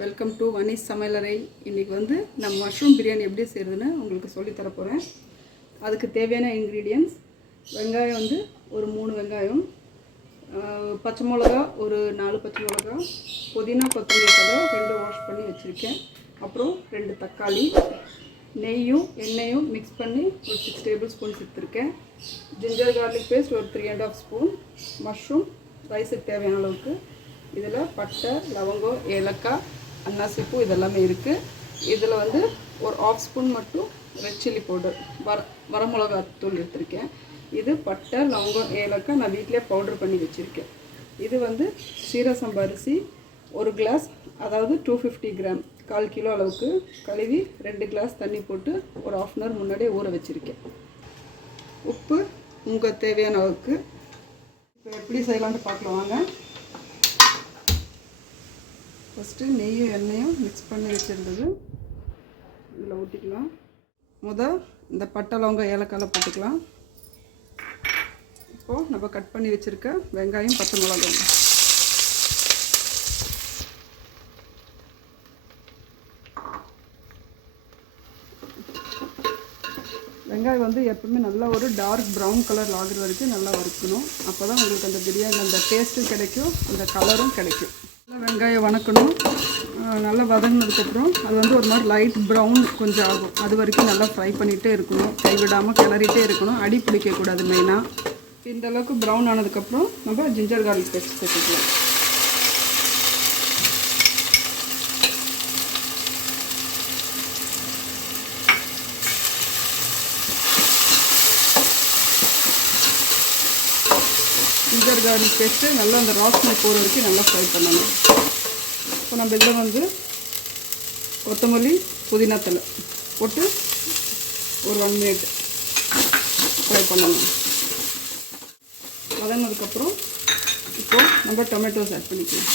Welcome to Vani's சமையலறை. இன்றைக்கி வந்து நான் மஷ்ரூம் பிரியாணி எப்படி செய்கிறதுன்னு உங்களுக்கு சொல்லித்தர போகிறேன். அதுக்கு தேவையான இன்க்ரீடியன்ட்ஸ்: வெங்காயம் வந்து ஒரு 3 வெங்காயம், பச்சை மிளகா ஒரு 4 பச்சை மிளகா, புதினா கொத்தமல்லி தழை 2 வாஷ் பண்ணி வச்சுருக்கேன், அப்புறம் 2 தக்காளி, நெய்யும் எண்ணெயும் மிக்ஸ் பண்ணி ஒரு 6 டேபிள் ஸ்பூன்ஸ் எடுத்துருக்கேன், ஜிஞ்சர் கார்லிக் பேஸ்ட் ஒரு 3.5 ஸ்பூன், மஷ்ரூம் ரைஸுக்கு தேவையான அளவுக்கு. இதில் பட்டை, லவங்கம், ஏலக்காய், அன்னாசிப்பூ இதெல்லாமே இருக்குது. இதில் வந்து ஒரு 1/2 ஸ்பூன் மட்டும் ரெட் சில்லி பவுடர், வரமிளகா தூள் எடுத்திருக்கேன். இது பட்டை, லவங்கம், ஏலக்காய் நான் வீட்டிலே பவுடர் பண்ணி வச்சுருக்கேன். இது வந்து சீரக சம்பா அரிசி 1 கிளாஸ், அதாவது 250 கிராம், 1/4 கிலோ அளவுக்கு கழுவி 2 கிளாஸ் தண்ணி போட்டு ஒரு 1/2 hour முன்னாடியே ஊற வச்சுருக்கேன். உப்பு உங்கள் தேவையான அளவுக்கு. இப்போ எப்படி செய்யலான்ட்டு பார்க்கலாம் வாங்க. ஃபஸ்ட்டு நெய்யும் எண்ணெயும் மிக்ஸ் பண்ணி வச்சுருந்தது இதில் ஊற்றிக்கலாம். இந்த பட்டை, லவங்கம், ஏலக்காய் போட்டுக்கலாம். இப்போது நம்ம கட் பண்ணி வச்சுருக்க வெங்காயம், பச்சை மிளகாய், வெங்காயம் வந்து எப்பவுமே நல்லா ஒரு டார்க் ப்ரௌன் கலர் ஆகிற வரைக்கும் நல்லா வறுக்கணும். அப்போ தான் உங்களுக்கு அந்த பிரியாணி அந்த டேஸ்ட்டும் கிடைக்கும், அந்த கலரும் கிடைக்கும். வெங்காயம் வணக்கணும். நல்லா வதங்கினதுக்கப்புறம் அது வந்து ஒரு மாதிரி லைட் ப்ரௌன் கொஞ்சம் ஆகும். அது வரைக்கும் நல்லா ஃப்ரை பண்ணிகிட்டே இருக்கணும், கைவிடாமல் கிளறிட்டே இருக்கணும், அடி பிடிக்கக்கூடாது மெயினாக. இந்த அளவுக்கு ப்ரௌன் ஆனதுக்கப்புறம் நம்ம ஜிஞ்சர் கார்லிக் பேஸ்ட் சேர்த்துக்கலாம். ஜிஞ்சர் கார்லிக் பேஸ்ட்டு நல்லா அந்த ராஸ்மை போகிற வரைக்கும் நல்லா ஃப்ரை பண்ணணும். இப்போ நம்ம இதில் வந்து கொத்தமல்லி, புதினா தழை போட்டு ஒரு 1 minute ஃப்ரை பண்ணணும். வதங்கினதுக்கப்புறம் இப்போது நம்ம டொமேட்டோஸ் ஆட் பண்ணிக்கலாம்.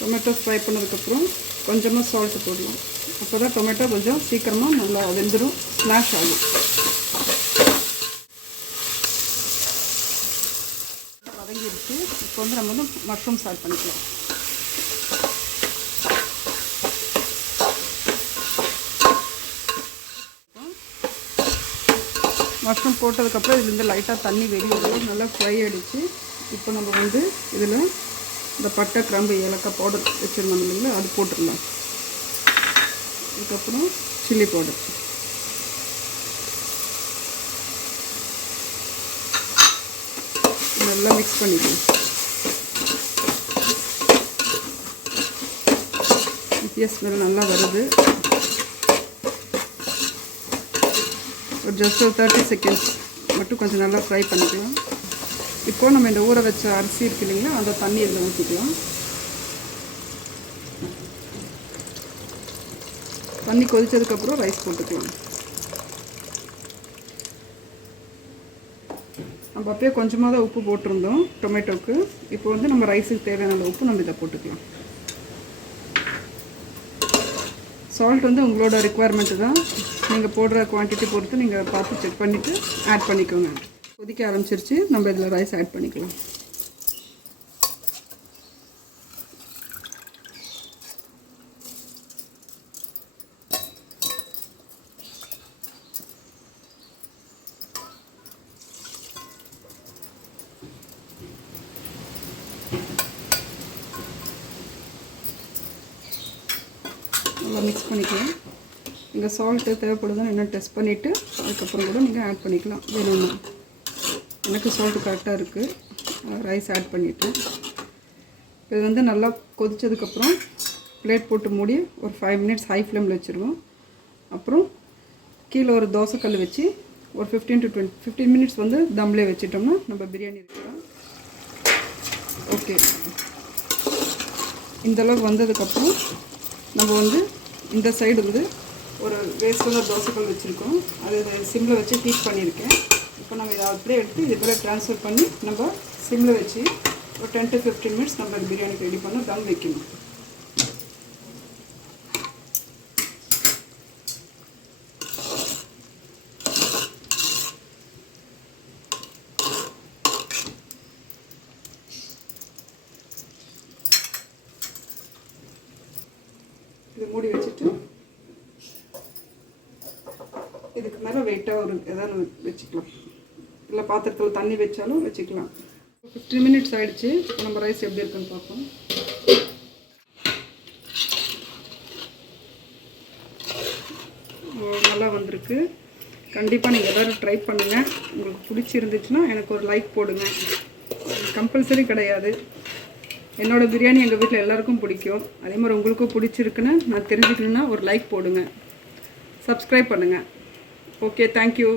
டொமேட்டோ ஃப்ரை பண்ணதுக்கப்புறம் கொஞ்சமாக சால்ட்டு போடலாம். அப்போ தான் டொமேட்டோ கொஞ்சம் சீக்கிரமாக நல்லா வெந்துடும், ஸ்மாஷ் ஆகும். வதங்கிடுச்சு. இப்போ வந்து நம்ம வந்து மஷ்ரூம்ஸ் ஆட் பண்ணிக்கலாம். மஷ்ரூம் போட்டதுக்கப்புறம் இதுலேருந்து லைட்டாக தண்ணி வெளியே வரும், நல்லா ஃப்ரை ஆகிடுச்சு. இப்போ நம்ம வந்து இதில் இந்த பட்டை, கிராம்பு, ஏலக்காய் பவுடர் வச்சுருந்தோம் இல்லைங்களா, அது போட்டுடலாம். அதுக்கப்புறம் சில்லி பவுடர், நல்லா மிக்ஸ் பண்ணிக்கலாம். இப்போயே ஸ்மெல் நல்லா வருது. ஒரு ஜஸ்ட் ஒரு 30 seconds மட்டும் கொஞ்சம் நல்லா ஃப்ரை பண்ணிக்கலாம். இப்போது நம்ம இந்த ஊற வச்ச அரிசி இருக்கு இல்லைங்களா, அந்த தண்ணி இதில் ஊற்றிக்கலாம். தண்ணி கொதித்ததுக்கப்புறம் ரைஸ் போட்டுக்கலாம். நம்ம அப்பயே கொஞ்சமாக தான் உப்பு போட்டிருந்தோம் டொமேட்டோவுக்கு. இப்போ வந்து நம்ம ரைஸுக்கு தேவையான உப்பு நம்ம இதை போட்டுக்கலாம். சால்ட் வந்து உங்களோட ரெக்குவயர்மெண்ட்டு தான், நீங்கள் போடுற குவான்டிட்டி பொறுத்து நீங்கள் பார்த்து செக் பண்ணிவிட்டு ஆட் பண்ணிக்கோங்க. கொதிக்க ஆரம்பிச்சிருச்சு, நம்ம இதில் ரைஸ் ஆட் பண்ணிக்கலாம். நல்லா மிக்ஸ் பண்ணிக்கலாம். நீங்கள் சால்ட்டு தேவைப்படுதுன்னு இன்னும் டெஸ்ட் பண்ணிவிட்டு அதுக்கப்புறம் கூட நீங்கள் ஆட் பண்ணிக்கலாம் வேணும்னா. எனக்கு சால்ட்டு கரெக்டாக இருக்குது, ரைஸ் ஆட் பண்ணிவிட்டேன். இது வந்து நல்லா கொதித்ததுக்கப்புறம் பிளேட் போட்டு மூடி ஒரு 5 minutes ஹை ஃப்ளேமில் வச்சுருவோம். அப்புறம் கீழே ஒரு தோசைக்கல் வச்சு ஒரு 15 minutes வந்து தம்லே வச்சிட்டோம்னா நம்ம பிரியாணி இருக்கலாம். ஓகே, இந்தளவுக்கு வந்ததுக்கப்புறம் நம்ம வந்து இந்த சைடு வந்து ஒரு வேஸ்ட்டான தோசைக்கல் வச்சுருக்கோம், அது சிம்மில் வச்சு ஹீட் பண்ணியிருக்கேன். இப்போ நம்ம இதை அப்படியே எடுத்து இது போல் ட்ரான்ஸ்ஃபர் பண்ணி நம்ம சிம்மில் வச்சு ஒரு 10 to 15 minutes நம்ம பிரியாணிக்கு ரெடி பண்ண தம் வைக்கணும். இது மூடி வச்சுட்டு இதுக்கு மேலே வெயிட்டாக ஒரு எதாவது வச்சுக்கலாம், இல்லை பாத்திரத்தில் தண்ணி வச்சாலும் வச்சுக்கலாம். 15 மினிட்ஸ் ஆகிடுச்சு. இப்போ நம்ம ரைஸ் எப்படி இருக்குன்னு பார்ப்போம். நல்லா வந்திருக்கு. கண்டிப்பாக நீங்கள் எல்லோரும் ட்ரை பண்ணுங்கள். உங்களுக்கு பிடிச்சிருந்துச்சுன்னா எனக்கு ஒரு லைக் போடுங்க. கம்பல்சரி கிடையாது. என்னோடய பிரியாணி எங்கள் வீட்டில் எல்லாருக்கும் பிடிக்கும். அதே மாதிரி உங்களுக்கும் பிடிச்சிருக்குன்னு நான் தெரிஞ்சுக்கணுன்னா ஒரு லைக் போடுங்க, சப்ஸ்கிரைப் பண்ணுங்கள். Okay, thank you.